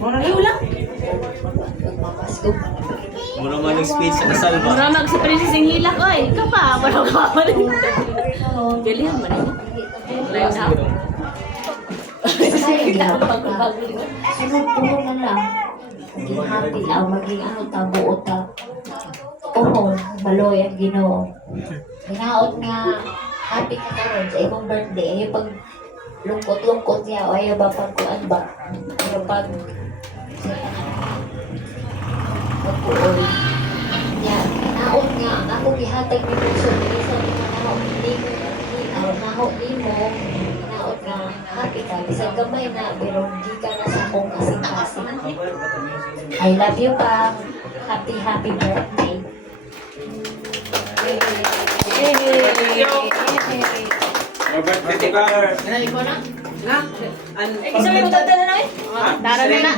Ayaw lang. Mura man yung speech sa kasal ba? Mura mag sa princess ang hilak. Oy, ikaw pa. Wala ka pa rin. Galihan mo na. Line up. Sunod-puno na lang. Maging happy lang, maging ano, tabuot ta. Oo, baloy ang Ginoo. Hinaot nga, happy ka karon sa imong birthday. Ayaw pag lungkot-lungkot niya, o ayaw ba pagkuan ba? Ayaw pag pagkuoy. Yan, hinaot nga, ako gihatag ni Puso, isa ni hinaot ni mo, hinaot ni mo, hinaot nga, happy ka, bisag gamay na, pero hindi ka na sa kong kasing-kasing. I love you, Pam. Happy, happy birthday. Robert, Titi Bar. Isa may mutanda na na eh. Dara na na.